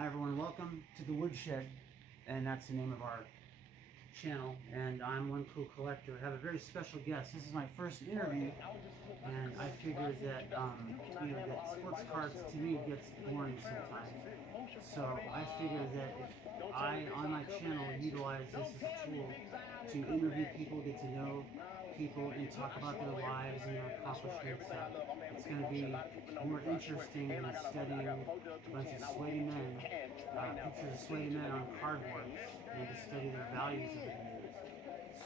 Hi everyone, welcome to the Woodshed, and that's the name of our channel. And I'm one cool collector. I have a very special guest. This is my first interview, and I figured that that sports cards to me gets boring sometimes. So I figured that if I on my channel utilize this as a tool to interview people, get to know people, and talk about their lives and their accomplishments, it's going to be more interesting than studying a bunch of sweaty men, pictures of sweaty men on cardboard, and to study their values over the years.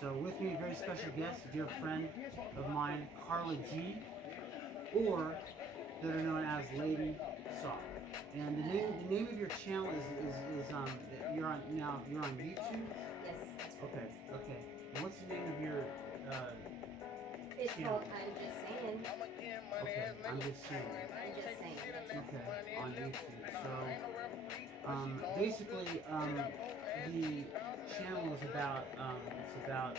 So with me, a very special guest, a dear friend of mine, Carla G, or that are known as Lady Soft. And the name of your channel is you're on YouTube. Yes. Okay. And what's the name of your It's channel? called I'm Just Saying. Okay, I'm just saying. I'm Just Saying. Okay, on YouTube. So basically the channel is about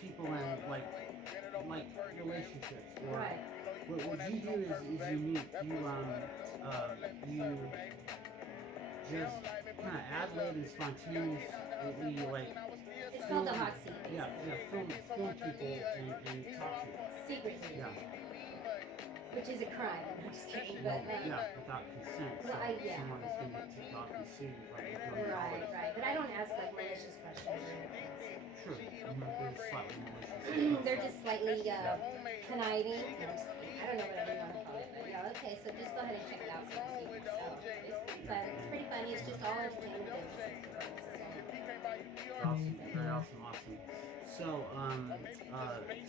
people and like relationships or Right. what you do is unique. You just kind of ad lib and spontaneously like It's called film, the hot seat, film people and talk to them. secretly, Yeah. which is a crime. I'm just kidding, Well, but yeah, without consent. So yeah. someone is going to get tipped off and sue you for like $1 million. Right. But I don't ask like malicious questions or anything. Sure. They're slightly malicious. They're just slightly conniving. I don't know what I really want to call it, but yeah. Okay, so just go ahead and check it out. So it's pretty fun. It's pretty funny. It's just all entertainment. Awesome, very awesome. So,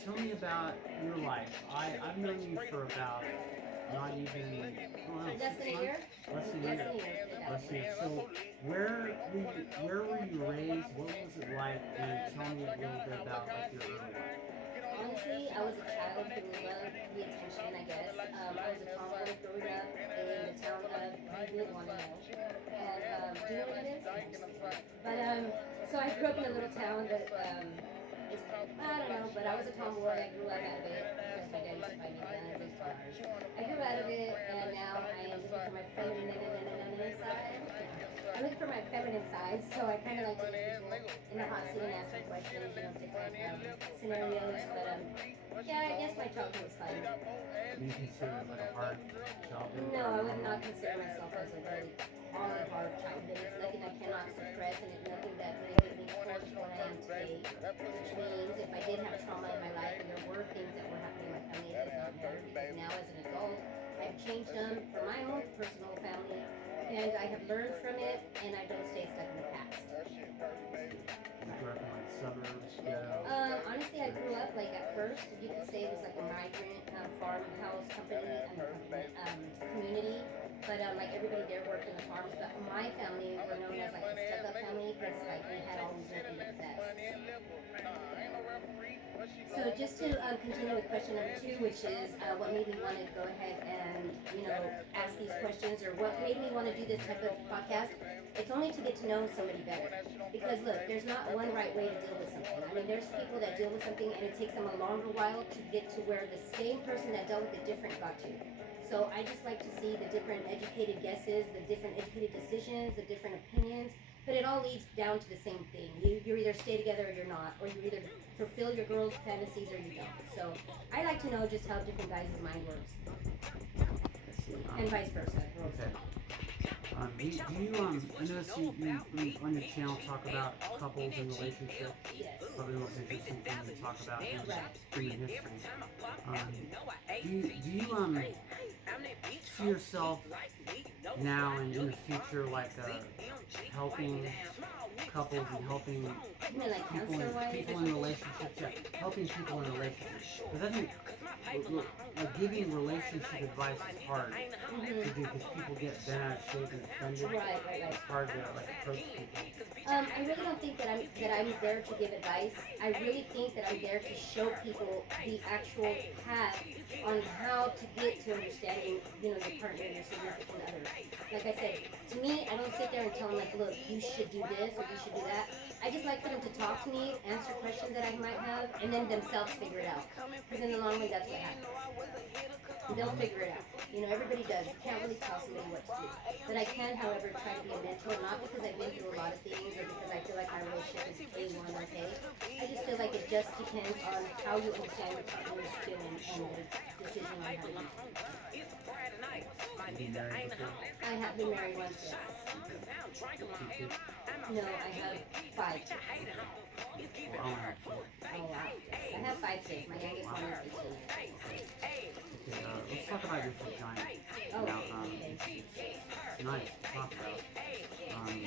tell me about your life. I've known you for about not even Less than a year. Less than a year. So, where were you raised? What was it like? And tell me a little bit about like your early life. Honestly, I was a child who loved the attention, I guess. I was a tomboy growing up in the town of, you would want to know. And do you know what that is? So I grew up in a little town that I don't know, but I was a tomboy. I grew up out of it because my dad used to buy me guns and cars. I grew out of it, and now I am looking for my feminine side. I'm looking for my feminine side, so I kind of like to get people in the hot seat and ask them questions, different scenarios. But yeah, I guess my childhood was fun. Do you consider it like a hard childhood? No, I would not consider myself as a really hard childhood. It's nothing I cannot suppress, and it's nothing that really made me towards what I am today. Which means if I did have trauma in my life, and there were things that were happening in my family, it does not matter because now as an adult, I've changed them for my own personal family, and I have learned from it, and I don't stay stuck in the past. You grew up in like suburbs, ghetto? Honestly, I grew up like at first, you could say it was like a migrant farmhouse community, but like everybody there worked in the farms. But my family were known as like the stuck-up family because like we had always nothing but the best. So just to continue with question number 2, which is what made me want to go ahead and ask these questions, or what made me want to do this type of podcast. It's only to get to know somebody better. Because look, there's not one right way to deal with something. I mean, there's people that deal with something and it takes them a longer while to get to where the same person that dealt with it different got to. So I just like to see the different educated guesses, the different educated decisions, the different opinions, but it all leads down to the same thing. You either stay together or you're not, or you either fulfill your girls' fantasies or you don't. So I like to know just how different guys' mind works, and vice versa. Okay. Do you I notice you on your channel talk about couples and relationships. Yes. Probably the most interesting thing to talk about in human history. Do you see yourself now and in the future like helping couples and helping You mean like people in relationships, helping people in relationships? Because I think like giving relationship advice is hard to do because people get bent out of shape and offended. Right. It's hard to like approach people. I really don't think that I'm there to give advice. I really think that I'm there to show people the actual path on how to get to understanding, your partner, your significant other. Like I said, to me, I don't sit there and tell them like, look, you should do this or you should do that. I just like for them to talk to me, answer questions that I might have, and then themselves figure it out. Because in the long run, that's what happens. They'll figure it out. You know, everybody does. You can't really tell somebody what to do. But I can, however, try to be a mentor, not because I've been through a lot of things or because I feel like my relationship is A1 okay. I just feel like it just depends on how you understand your partner's feeling and the decision on how to use it. Have you married before? I have been married once, yes. Okay. Two kids? No, I have 5 kids. Well, I only have 4. Oh wow. Yes, I have 5 kids. My youngest one is 18 years old. Okay, let's talk about your vagina. Oh, Now, okay. it's nice to talk about. Um,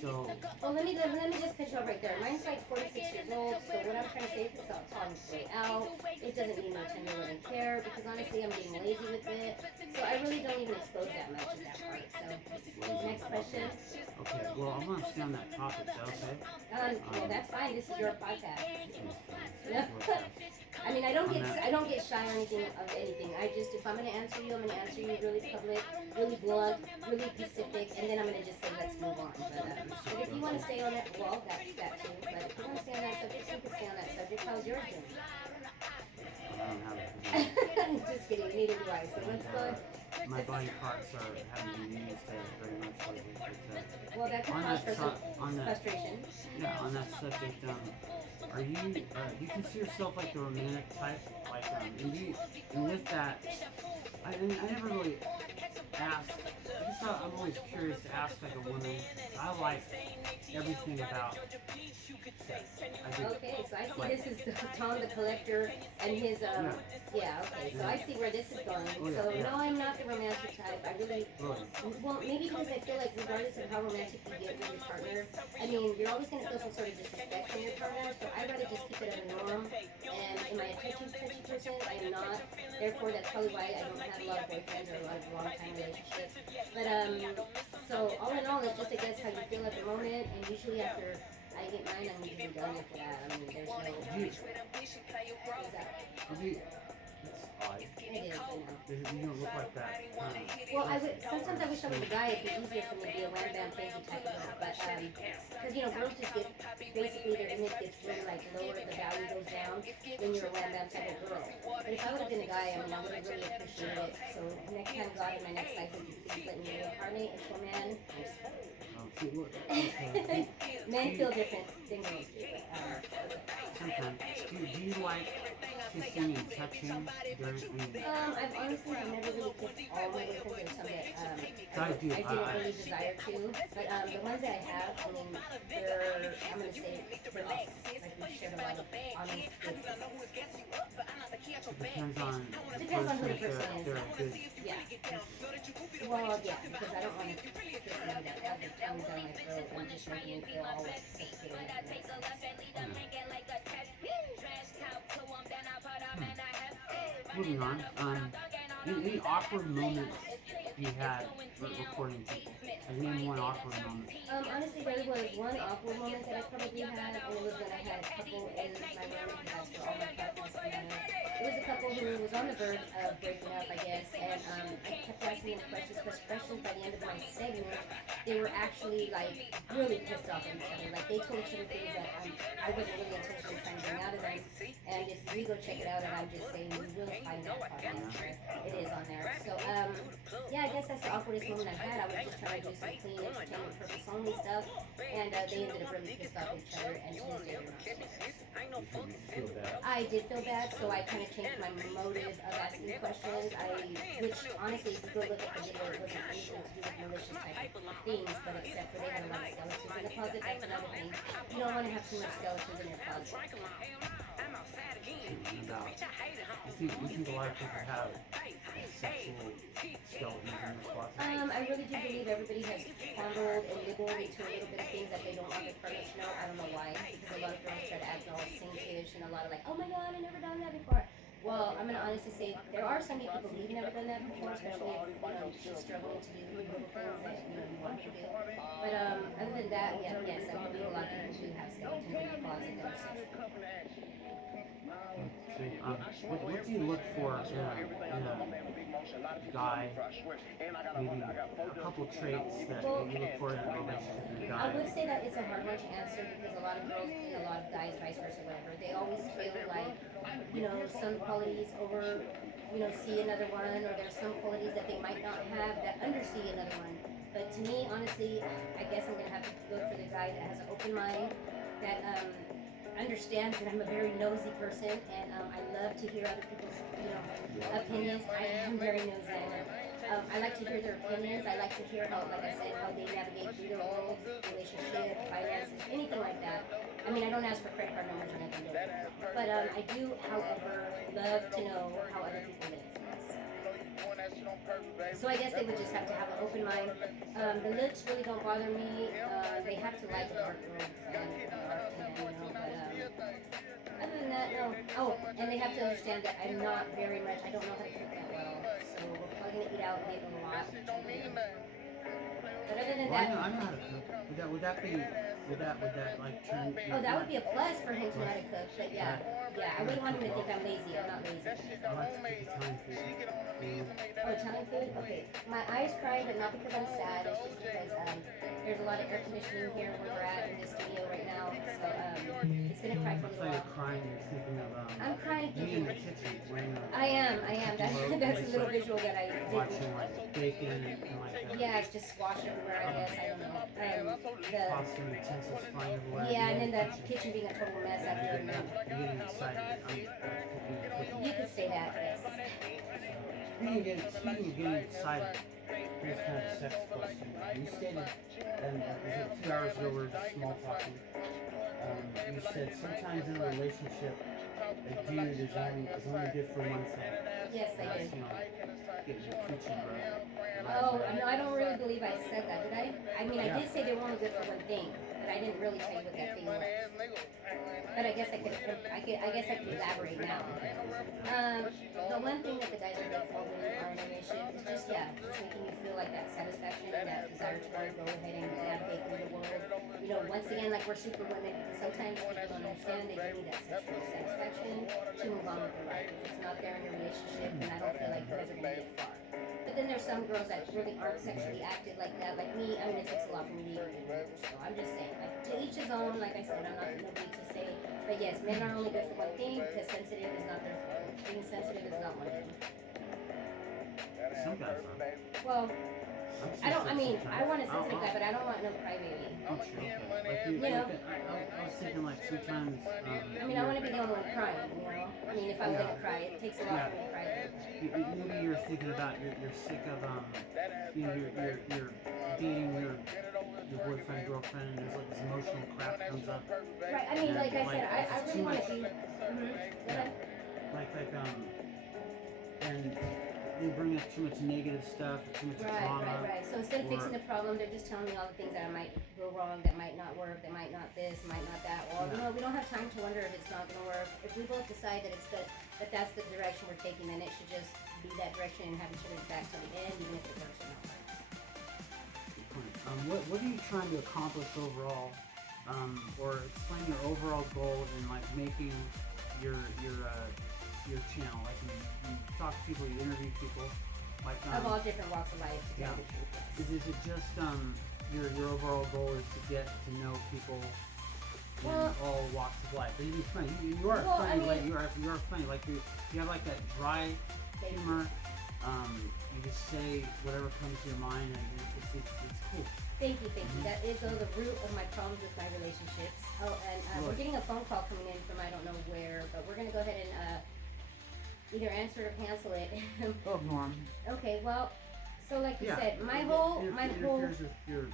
so, Well, let me just cut you off right there. Mine's like 46 years old, so what I'm trying to say is it's all on its way out. It doesn't need no tender loving care because honestly, I'm getting lazy with it. So I really don't even expose that much of that part. So, next question. okay, well, I want to stay on that topic. Is that okay? Well, that's fine. This is your podcast. It's your I mean, I don't get shy or anything of anything. I just if I'm gonna answer you, I'm gonna answer you really public, really blunt, really specific, and then I'm gonna just say let's move on. But if you want to stay on that, well, that's that too. But if you want to stay on that subject, you can stay on that subject. How's yours doing? I don't have it. Just kidding. Neither do I. So let's go. My body parts are haven't been used very much lately. But, Well, that can on cause that for some on that frustration. yeah, on that subject, are you do you consider yourself like the romantic type? Like, and with that, I never really asked. I just thought I'm always curious to ask like a woman. I like everything about sex. I do. Okay, so I see Like, this is Tom the Collector and his yeah, okay, so I see where this is going. Oh, yeah, So yeah. no, I'm not the romantic type. I really really. well maybe because I feel like regardless of how romantic you get with your partner, I mean you're always gonna feel some sort of disrespect from your partner. So I'd rather just keep it at a norm. And am I a touchy person? I am not. Therefore, that's probably why I don't have a lot of boyfriends or a lot of long time relationships. But so all in all, it's just I guess how you feel at the moment. And usually after I get mine, I'm usually done after that. I mean, there's no. Exactly. That's odd. It is, I know. You don't look like that. Well, sometimes I wish I was a guy. It'd be easier for me to be a wham bam crazy type of girl. But because you know, girls just get basically their image gets really like lower, the value goes down when you're a wham bam type of girl. But if I would have been a guy, I mean, I would have really appreciated it. So next time, God, in my next life, would you please let me reincarnate into a man? See, look, okay. Men feel different than girls do. Sometimes. Do you like kissing and touching during? I've honestly never really kissed all my boyfriends. There's some that I do. I didn't really desire to, but the ones that I have, I mean, they're I'm gonna say they're awesome. Like we shared a lot of honest good things. It Depends on who the if person is. they're good. Yeah. Well, yeah, because I don't want to kiss somebody that has their tongue down my throat and just making me feel all like suffocated. Moving on. Any awkward moments you had recording people? Like name one awkward moment. Honestly, there was one awkward moment that I probably had, and it was when I had a couple in my room, and that's where all my partners came out. It was a couple who was on the verge of breaking up, I guess, and I kept asking them questions by the end of my segment, they were actually, like, really pissed off at each other. Like, they told each other things that I wasn't really intentionally trying to bring out of them, and if you go check it out, and I'm just saying, you will find that podcast. It is on there. So, yeah, I guess that's the awkwardest moment I've had. I was just trying to do some clean entertainment purpose only stuff, and they ended up really pissed off at each other, and to this day they're not Feel bad. I did feel bad, so I kind of changed my motive of asking questions. Which honestly, if you go look at the video, it wasn't anything to do with malicious type of things, but except for they had a lot of skeletons in the closet. That's another thing. You don't want to have too much skeletons in your closet. You think a lot of people have sexual skeletons in their closet? I really do believe everybody has fondled and nibbled into a little bit of things that they don't want their partner to know. I don't know why, because a lot of girls try to act all sinkish and a lot of like, oh my god, I've never done that before. Well, I'm gonna honestly say there are some people who have never done that before, especially if she's struggling to do little things that you want to do. But other than that, yeah, yes, I believe a lot of people do have skeletons in their closet that are sexual. What do you look for in a guy? Maybe a couple traits that you look for in a relationship in a guy. I would say that it's a hard one to answer because a lot of girls and a lot of guys, vice versa, whatever, they always feel like, you know, some qualities see another one, or there's some qualities that they might not have that undersee another one. But to me, honestly, I guess I'm gonna have to look for the guy that has an open mind, that understands that I'm a very nosy person, and I love to hear other people's, opinions. I am very nosy. I know. I like to hear their opinions. I like to hear how, like I said, how they navigate through their world, relationship, finances, anything like that. I mean, I don't ask for credit card numbers or anything, but I do, however, love to know how other people live. So I guess they would just have to have an open mind. The looks really don't bother me. They have to like a dark girl, because I like a dark man, But other than that, no. Oh, and they have to understand that I'm not very much. I don't know how to cook that well, so we're probably gonna eat out late a lot. But other than Well, that, I know how to cook. Would that like turn? oh, that would be a plus for him to know how to cook. But yeah, I wouldn't want him to think I'm lazy. I'm not lazy. I like to cook Italian food. Oh, Italian food? Okay. My eyes cry, but not because I'm sad. It's just because there's a lot of air conditioning here where we're at in this studio right now. So it's gonna cry for a Looks little like you're while. crying. You're thinking of I'm crying me in the thinking. kitchen wearing I am. That's a little visual that I watching didn't. like bacon and like Yeah, it's just squash everywhere. I guess I don't know. pasta utensils flying everywhere. Yeah, and then the kitchen being a total mess after. You're getting excited. I'm cooking the kitchen. You could say that. Yes. Speaking of getting excited, here's kind of a sex question. You stated, and it was a few hours ago we were just small talking. You said sometimes in a relationship, a dude is only good for one thing. Yes, I That's, did. Getting your coochie, bro. Oh, no, I don't really believe I said that, did I? I mean, I Yeah. did say they were only good for one thing, but I didn't really tell you what that thing was. But I guess I could elaborate now. The one thing that the guys are good for when you are in a relationship is just making you feel like that satisfaction and that desire to want to go ahead and navigate through the world. Once again, like we're super women, because sometimes people don't understand they need that sexual satisfaction to move on with their life. If it's not there in your relationship, then I don't feel like you guys are going to get far. But then there's some girls that really aren't sexually active like that. Like me, I mean, it takes a lot for me to even get married. So I'm just saying, like, to each his own. Like I said, I'm not nobody to say. But yes, men are only good for one thing, because sensitive is not their being sensitive is not one of them. Some guys are. Well, I mean, I want a I'll- sensitive guy, but I don't want no crybaby. Oh, sure, okay. Like you You know. I was thinking like sometimes. I mean, I want to be the only one crying. I mean, if I'm gonna cry, it takes a lot for me to cry. Maybe you're thinking about you're sick of you're dating your boyfriend, girlfriend, and there's like this emotional crap comes up. Right. I mean, And, like I said, I it's really too want much. to be. Go ahead. And they bring up too much negative stuff, too much drama. Right. So instead of or- fixing the problem, they're just telling me all the things that I might go wrong, that might not work, that might not this, might not that. Well, we don't have time to wonder if it's not going to work. If we both decide that that's the direction we're taking, then it should just be that direction and have each other's back till the end, even if it works or not. Good point. What are you trying to accomplish overall, or explain your overall goal in like making your channel? Like you talk to people, you interview people, like Of all different walks of life, to tell yeah. the truth. Yes. Is it just your overall goal is to get to know people in Well- all walks of life? And you're funny. You are Well, funny. I mean- Like you are funny. Like you have like that dry humor. You just say whatever comes to your mind, and it's cool. Thank you. That is though the root of my problems with my relationships. Oh, and we're getting a phone call coming in from I don't know where, but we're gonna go ahead and either answer or cancel it. Oh, Norm. Okay, well, so like you Yeah. said, my It whole interferes with your.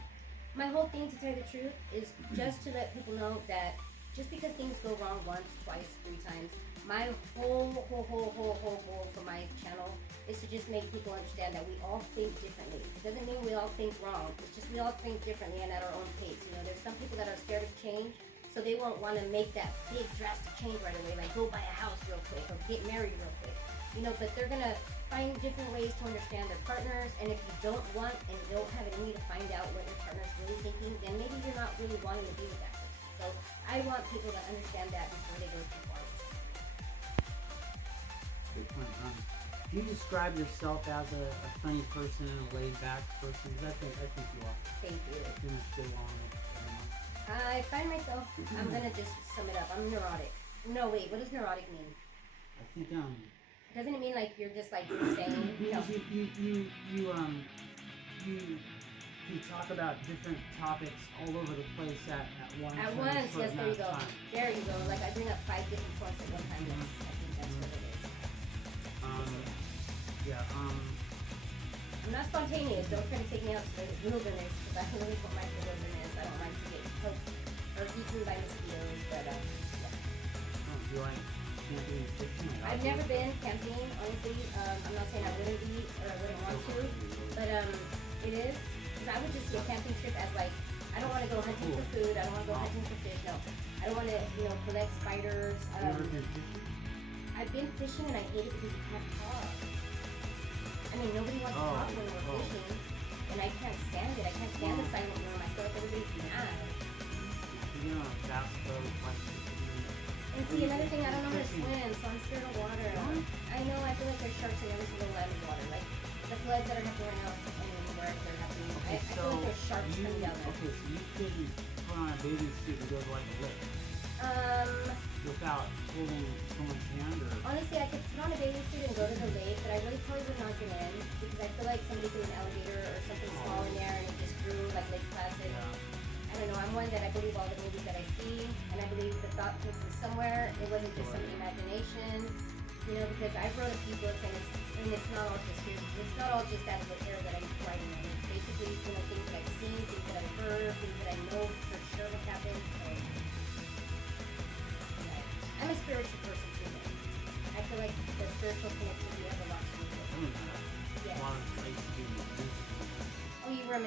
my whole thing, to tell you the truth, is just to let people know that just because things go wrong once, twice, 3 times, my whole goal for my channel is to just make people understand that we all think differently. It doesn't mean we all think wrong. It's just we all think differently and at our own pace. There's some people that are scared of change, so they won't want to make that big drastic change right away, like go buy a house real quick or get married real quick. But they're gonna find different ways to understand their partners, and if you don't want and you don't have any way to find out what your partner's really thinking, then maybe you're not really wanting to be with that person. So I want people to understand that before they go too far. Good point. Do you describe yourself as a funny person and a laid back person? 'Cause I think you are. Thank you. Pretty much get along with everyone. I find myself, I'm gonna just sum it up, I'm neurotic. No, wait, what does neurotic mean? I think Doesn't it mean like you're just like insane? No. You talk about different topics all over the place at once. At in a once, short yes, there you amount of go. time. There you go. Like I bring up 5 different points at one time. Yes, I think that's what it is. Yeah. I'm not spontaneous. Don't try to take me out to the wilderness because I really don't like the wilderness. I don't like to get poked or eaten by mosquitoes. But yeah. Oh, do you like camping and fishing? I've never been camping, honestly. I'm not saying I wouldn't be or I wouldn't want to, but it is. Because I would just see a camping trip as like, I don't want to go hunting for food. I don't want to go hunting for fish. No, I don't want to, collect spiders. You ever been fishing? I've been fishing and I hate it because you can't talk. I mean, nobody wants to talk when we're fishing, and I can't stand it. I can't stand the silent room. I feel like everybody's mad. You know, bass boat, like. And see, another thing, I don't know how to swim, so I'm scared of water. I know, I feel like there's sharks in every single land of water. Like, the floods that are happening right now and where they're happening, I feel like there's sharks coming down there. Okay, so you couldn't put on a bathing suit and go to like a lake without holding someone's hand or. Honestly, I could put on a bathing suit and go to the lake, but I really probably would not get in because I feel like somebody threw an alligator or something small in there and it just grew like Lake Placid. I don't know, I'm one that I believe all the movies that I see, and I believe the thought came from somewhere. It wasn't just some imagination, because I've wrote a few books, and it's not all just here. It's not all just out of the air that I'm writing on. It's basically, things that I've seen, things that I've heard, things that I know for sure have happened. So, I'm a spiritual person too. I feel like the spiritual connectivity has a lot to do with it. Yeah. Yes. A lot of places. Oh, you were a